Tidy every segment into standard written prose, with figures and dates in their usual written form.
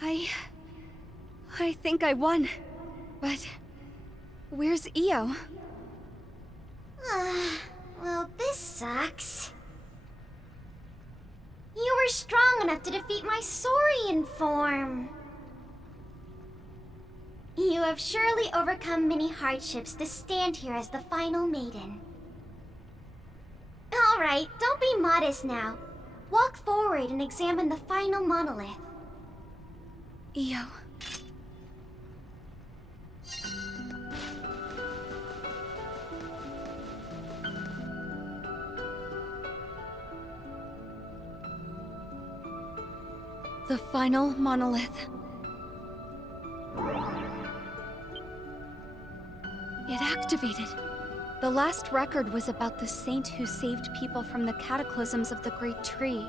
I think I won. But where's Io? Well, this sucks. You were strong enough to defeat my Saurian form. You have surely overcome many hardships to stand here as the final maiden. Alright, don't be modest now. Walk forward and examine the final monolith. Io. The final monolith. It activated. The last record was about the saint who saved people from the cataclysms of the Great Tree.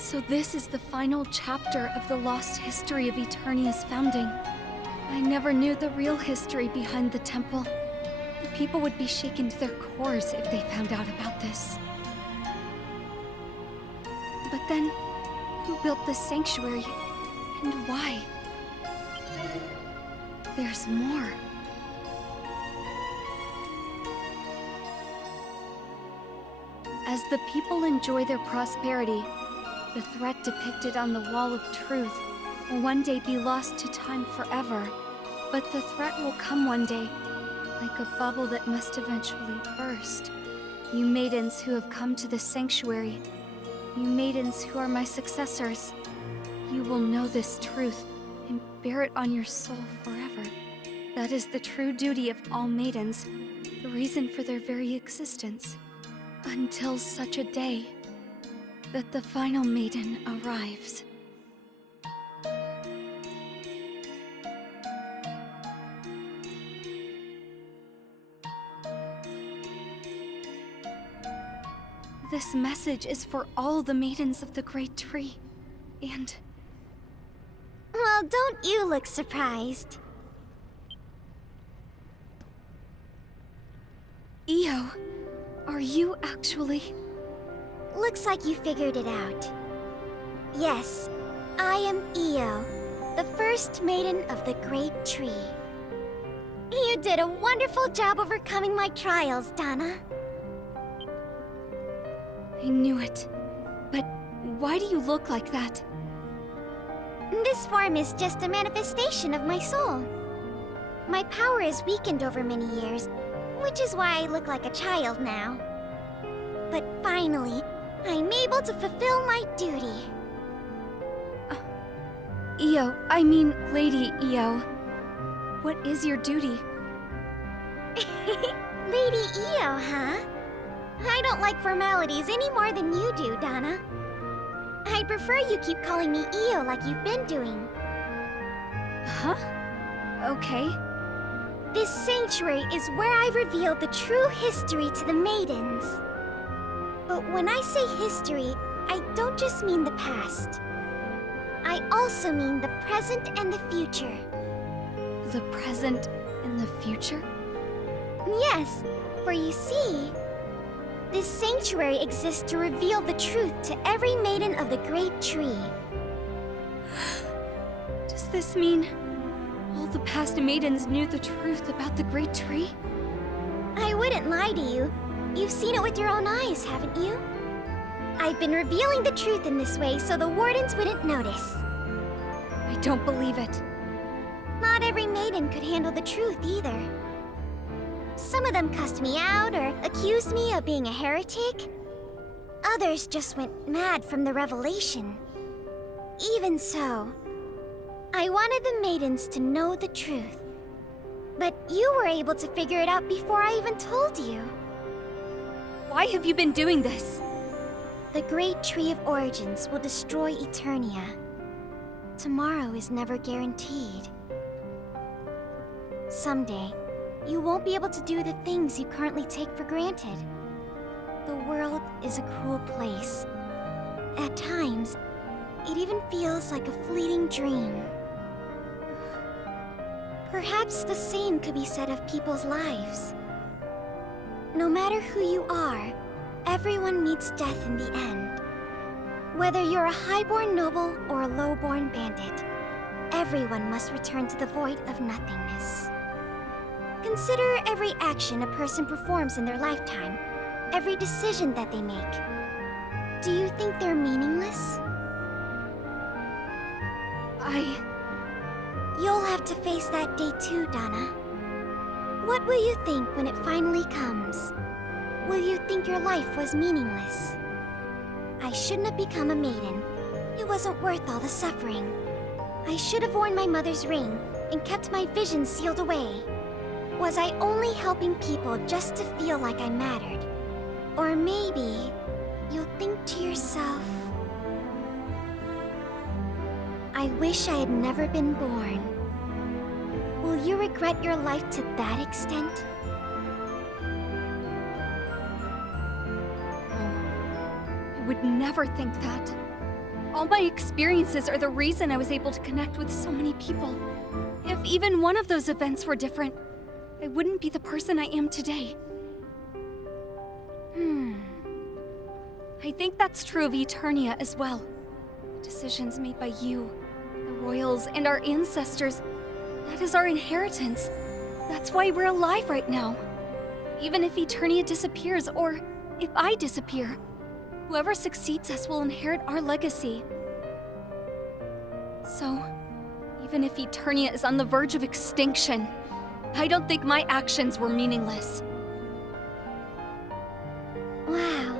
So this is the final chapter of the lost history of Eternia's founding. I never knew the real history behind the temple. The people would be shaken to their cores if they found out about this. But then, who built this sanctuary, and why? There's more. As the people enjoy their prosperity, the threat depicted on the Wall of Truth will one day be lost to time forever. But the threat will come one day, like a bubble that must eventually burst. You maidens who have come to the sanctuary, you maidens who are my successors, you will know this truth and bear it on your soul forever. That is the true duty of all maidens, the reason for their very existence. Until such a day that the final maiden arrives. This message is for all the maidens of the Great Tree, and Well, don't you look surprised. Io, are you actually... Looks like you figured it out. Yes, I am Io, the first maiden of the Great Tree. You did a wonderful job overcoming my trials, Dana. I knew it. But why do you look like that? This form is just a manifestation of my soul. My power is weakened over many years, which is why I look like a child now. But finally, I'm able to fulfill my duty. Io, I mean Lady Io. What is your duty? Lady Io, huh? I don't like formalities any more than you do, Dana. I'd prefer you keep calling me Io like you've been doing. Huh? Okay. This sanctuary is where I revealed the true history to the Maidens. But when I say history, I don't just mean the past. I also mean the present and the future. The present and the future? Yes, for you see, this sanctuary exists to reveal the truth to every maiden of the Great Tree. Does this mean all the past maidens knew the truth about the Great Tree? I wouldn't lie to you. You've seen it with your own eyes, haven't you? I've been revealing the truth in this way so the wardens wouldn't notice. I don't believe it. Not every maiden could handle the truth either. Some of them cussed me out or accused me of being a heretic. Others just went mad from the revelation. Even so, I wanted the maidens to know the truth. But you were able to figure it out before I even told you. Why have you been doing this? The Great Tree of Origins will destroy Eternia. Tomorrow is never guaranteed. Someday, you won't be able to do the things you currently take for granted. The world is a cruel place. At times, it even feels like a fleeting dream. Perhaps the same could be said of people's lives. No matter who you are, everyone meets death in the end. Whether you're a highborn noble or a lowborn bandit, everyone must return to the void of nothingness. Consider every action a person performs in their lifetime, every decision that they make. Do you think they're meaningless? You'll have to face that day too, Dana. What will you think when it finally comes? Will you think your life was meaningless? I shouldn't have become a maiden. It wasn't worth all the suffering. I should have worn my mother's ring and kept my vision sealed away. Was I only helping people just to feel like I mattered? Or maybe you'll think to yourself, I wish I had never been born. Will you regret your life to that extent? I would never think that. All my experiences are the reason I was able to connect with so many people. If even one of those events were different, I wouldn't be the person I am today. I think that's true of Eternia as well. The decisions made by you, the royals, and our ancestors, that is our inheritance. That's why we're alive right now. Even if Eternia disappears, or if I disappear, whoever succeeds us will inherit our legacy. So, even if Eternia is on the verge of extinction, I don't think my actions were meaningless. Wow.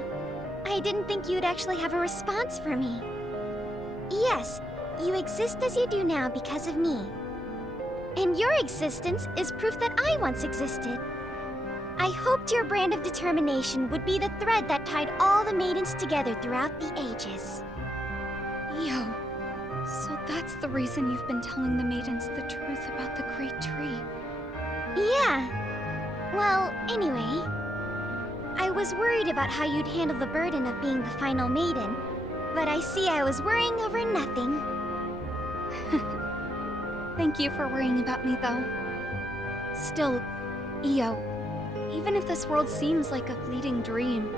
I didn't think you'd actually have a response for me. Yes, you exist as you do now because of me. And your existence is proof that I once existed. I hoped your brand of determination would be the thread that tied all the maidens together throughout the ages. Io, so that's the reason you've been telling the maidens the truth about the Great Tree. Yeah. Well, anyway, I was worried about how you'd handle the burden of being the final maiden, but I see I was worrying over nothing. Thank you for worrying about me, though. Still, Io, even if this world seems like a fleeting dream,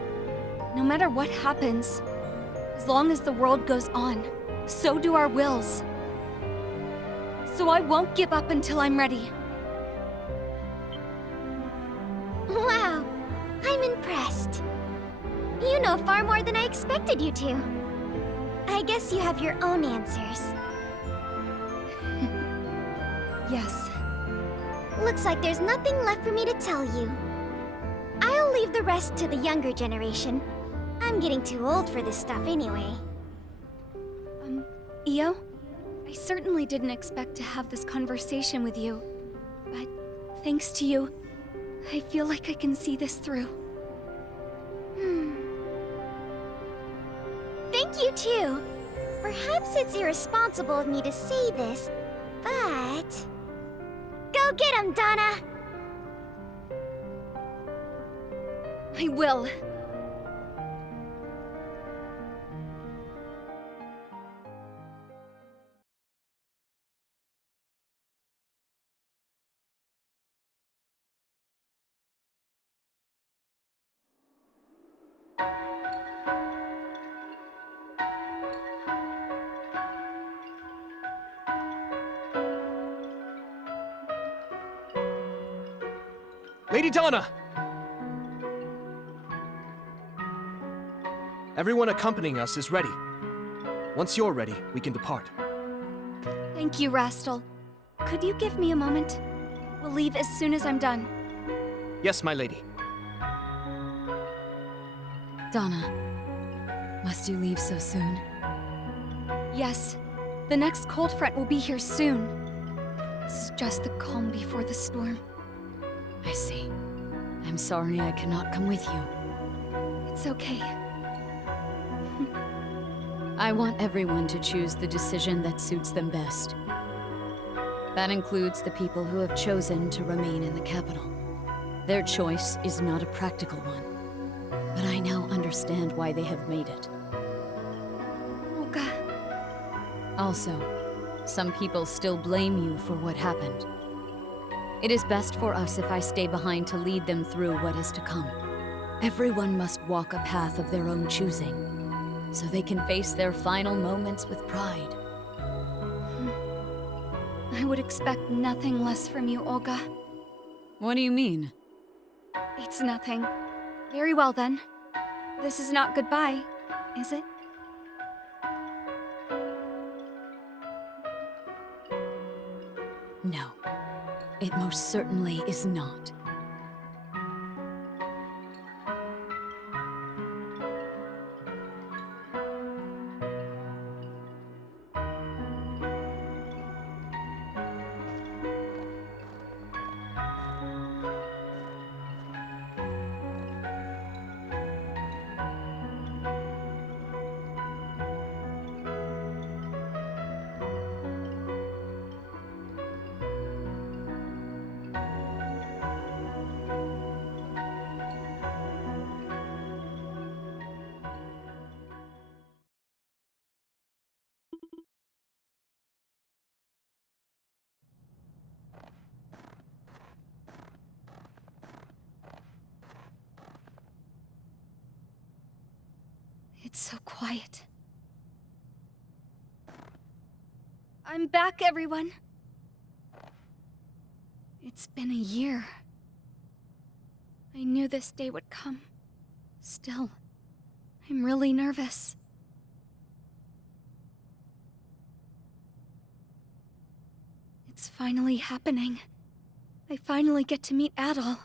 no matter what happens, as long as the world goes on, so do our wills. So I won't give up until I'm ready. Wow, I'm impressed. You know far more than I expected you to. I guess you have your own answers. Yes. Looks like there's nothing left for me to tell you. I'll leave the rest to the younger generation. I'm getting too old for this stuff anyway. Io? I certainly didn't expect to have this conversation with you, but thanks to you, I feel like I can see this through. Thank you too. Perhaps it's irresponsible of me to say this, but... Go get him, Dana! I will. Lady Dana! Everyone accompanying us is ready. Once you're ready, we can depart. Thank you, Rastal. Could you give me a moment? We'll leave as soon as I'm done. Yes, my lady. Dana, must you leave so soon? Yes. The next cold front will be here soon. This is just the calm before the storm. I see. I'm sorry I cannot come with you. It's okay. I want everyone to choose the decision that suits them best. That includes the people who have chosen to remain in the capital. Their choice is not a practical one, but I now understand why they have made it. Olga. Also, some people still blame you for what happened. It is best for us if I stay behind to lead them through what is to come. Everyone must walk a path of their own choosing, so they can face their final moments with pride. I would expect nothing less from you, Olga. What do you mean? It's nothing. Very well, then. This is not goodbye, is it? No. It most certainly is not. It's so quiet. I'm back, everyone. It's been a year. I knew this day would come. Still, I'm really nervous. It's finally happening. I finally get to meet Adol.